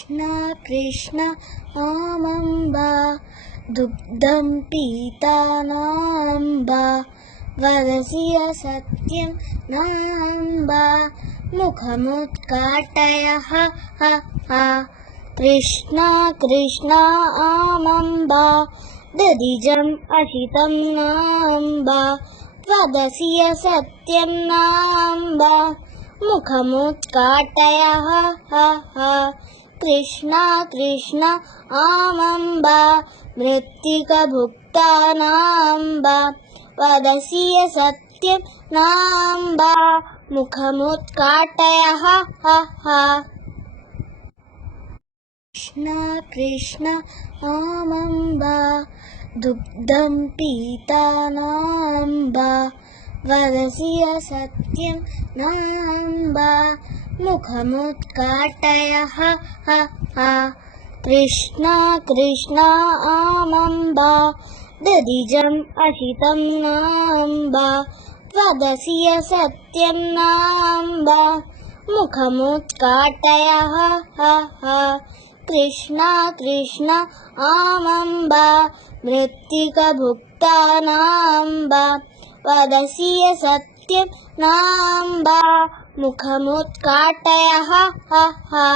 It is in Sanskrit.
कृष्ण कृष्ण आमम्बा दुग्धं पीतानाम्बा वदसि असत्यं नाम्बा मुखमुद्घाटय हा हा हा। कृष्ण कृष्ण आमम्बा दधिजम् अशितं नाम्बा वदसि असत्यं नाम्बा मुखमुद्घाटय हा हा हा। कृष्ण कृष्ण आमम्बा मृत्तिकभुक्तानाम्बा वदसि असत्यं नाम्बा मुखमुद्घाटय हा हा हा। कृष्ण कृष्ण आमम्बा दुग्धं पीतानाम्बा वदसि असत्यं नाम्बा मुखमुद्घाटय हा हा हा। कृष्ण कृष्ण आमम्बा दधिजम् अशितं नाम्बा वदसि असत्यं नाम्बा मुखमुद्घाटय हा हा हा। कृष्ण कृष्ण आमम्बा मृत्तिकभुक्तानाम्बा वदसि असत्यं नाम्बा मुखमुद्घाटय हा हा हा।